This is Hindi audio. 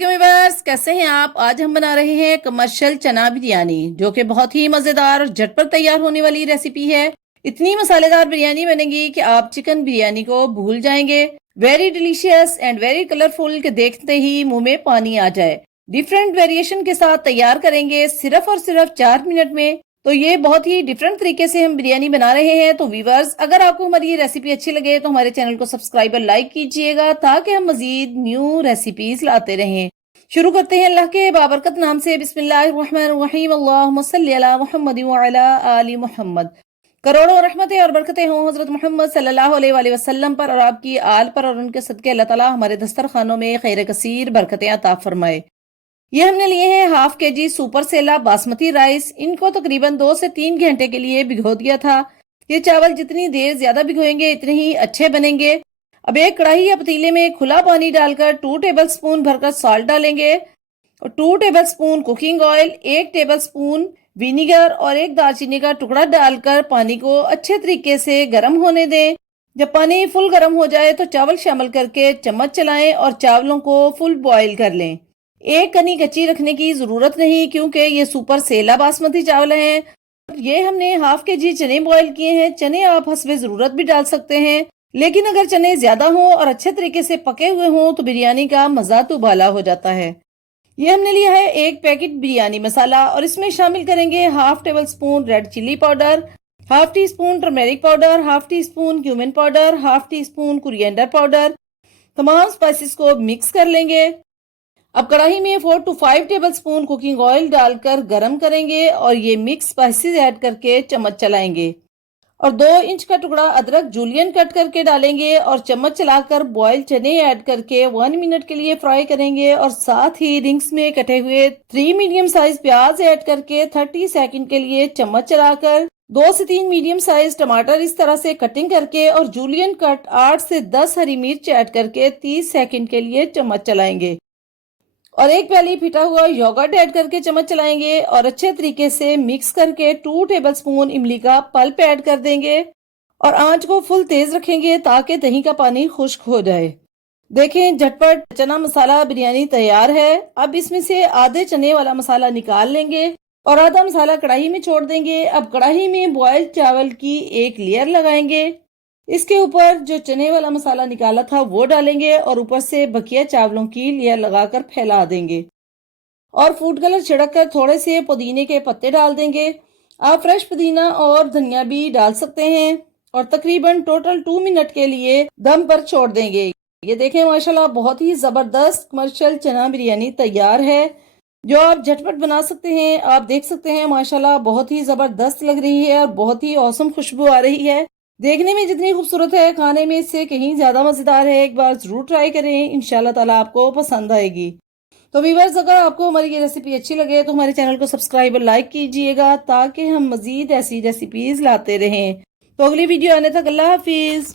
वालेकुम व्यूअर्स, कैसे हैं आप। आज हम बना रहे हैं कमर्शियल चना बिरयानी, जो कि बहुत ही मज़ेदार और झटपट तैयार होने वाली रेसिपी है। इतनी मसालेदार बिरयानी बनेगी कि आप चिकन बिरयानी को भूल जाएंगे। Very delicious and very colourful के देखते ही मुंह में पानी आ जाए। डिफरेंट वेरिएशन के साथ तैयार करेंगे सिर्फ और सिर्फ 4 मिनट में। तो ये बहुत ही डिफरेंट तरीके से हम बिरयानी बना रहे हैं। तो व्यूअर्स, अगर आपको हमारी ये रेसिपी अच्छी लगे तो हमारे चैनल को सब्सक्राइब और लाइक कीजिएगा, ताकि हम मजीद न्यू रेसिपीज लाते रहें। शुरू करते हैं अल्लाह के बाबरकत नाम से। बिस्मिल्लाहिर्रहमानिर्रहीम। अल्लाहुम्मा सल्ली अला मुहम्मद व अला आलि मुहम्मद। करोड़ों रहमतें और बरकतें हों हजरत मोहम्मद सल्लल्लाहु अलैहि वसल्लम पर और आपकी आल पर, और उनके सदके अल्लाह ताला हमारे दस्तरखानों में खैर कसीर बरकतें अता फरमाए। ये हमने लिए हैं हाफ केजी सुपर सेला बासमती राइस। इनको तकरीबन 2 से 3 घंटे के लिए भिगो दिया था। ये चावल जितनी देर ज्यादा भिगोएंगे इतने ही अच्छे बनेंगे। अब एक कढ़ाई या पतीले में खुला पानी डालकर 2 टेबल स्पून भरकर सॉल्ट डालेंगे, और 2 table spoon cooking oil, 1 table spoon vinegar और 1 दालचीनी का टुकड़ा डालकर पानी को अच्छे तरीके से गर्म होने दें। जब पानी फुल गर्म हो जाए तो चावल शामिल करके चम्मच चलाएं और चावलों को फुल बॉईल कर लें। एक कनी कच्ची रखने की जरूरत नहीं, क्योंकि ये सुपर सेला बासमती चावल हैं। ये हमने हाफ केजी चने बॉईल किए हैं। चने आप हस्बे जरूरत भी डाल सकते हैं, लेकिन अगर चने ज्यादा हों और अच्छे तरीके से पके हुए हों तो बिरयानी का मजा तो बाला हो जाता है। ये हमने लिया है 1 पैकेट बिरयानी मसाला, और इसमें शामिल करेंगे half tablespoon red chilli powder, half teaspoon turmeric powder, half teaspoon cumin powder, half teaspoon coriander powder. तमाम स्पाइसेस को मिक्स कर लेंगे। अब कढ़ाई में 4 to 5 tablespoon cooking oil डालकर गरम करेंगे और ये मिक्स स्पाइसेस ऐड करके चम्मच चलाएंगे, और 2 इंच का टुकड़ा अदरक जूलियन कट करके डालेंगे और चम्मच चलाकर बॉयल चने ऐड करके 1 मिनट के लिए फ्राई करेंगे, और साथ ही रिंग्स में कटे हुए 3 मीडियम साइज प्याज ऐड करके 30 सेकंड के लिए चम्मच चलाकर 2 से 3 मीडियम साइज टमाटर इस तरह से कटिंग करके और जूलियन कट 8 से 10 हरी मिर्च ऐड करके 30 सेकंड के लिए चम्मच चलाएंगे, और 1 प्याली फिटा हुआ योगर्ट ऐड करके चम्मच चलाएंगे और अच्छे तरीके से मिक्स करके 2 टेबल स्पून इमली का पल्प ऐड कर देंगे, और आंच को फुल तेज रखेंगे ताकि दही का पानी खुश्क हो जाए। देखें, झटपट चना मसाला बिरयानी तैयार है। अब इसमें से आधे चने वाला मसाला निकाल लेंगे और आधा मसाला कढ़ाई में छोड़ देंगे। अब कढ़ाई में बॉइल्ड चावल की एक लेयर लगाएंगे, इसके ऊपर जो चने वाला मसाला निकाला था वो डालेंगे, और ऊपर से बकिया चावलों की लेयर लगाकर फैला देंगे, और फूड कलर छिड़क कर थोड़े से पुदीने के पत्ते डाल देंगे। आप फ्रेश पुदीना और धनिया भी डाल सकते हैं, और तकरीबन टोटल 2 मिनट के लिए दम पर छोड़ देंगे। ये देखें, माशाल्लाह बहुत ही जबरदस्त कमर्शियल चना बिरयानी तैयार है, जो आप झटपट बना सकते हैं। आप देख सकते हैं माशाल्लाह बहुत ही जबरदस्त लग रही है और बहुत ही औसम खुशबू आ रही है। देखने में जितनी खूबसूरत है, खाने में इससे कहीं ज्यादा मजेदार है। एक बार जरूर ट्राई करें, इंशाल्लाह ताला आपको पसंद आएगी। तो व्यूअर्स, अगर आपको हमारी ये रेसिपी अच्छी लगे तो हमारे चैनल को सब्सक्राइब और लाइक कीजिएगा, ताकि हम मजीद ऐसी रेसिपीज लाते रहें। तो अगली वीडियो आने तक अल्लाह हाफिज।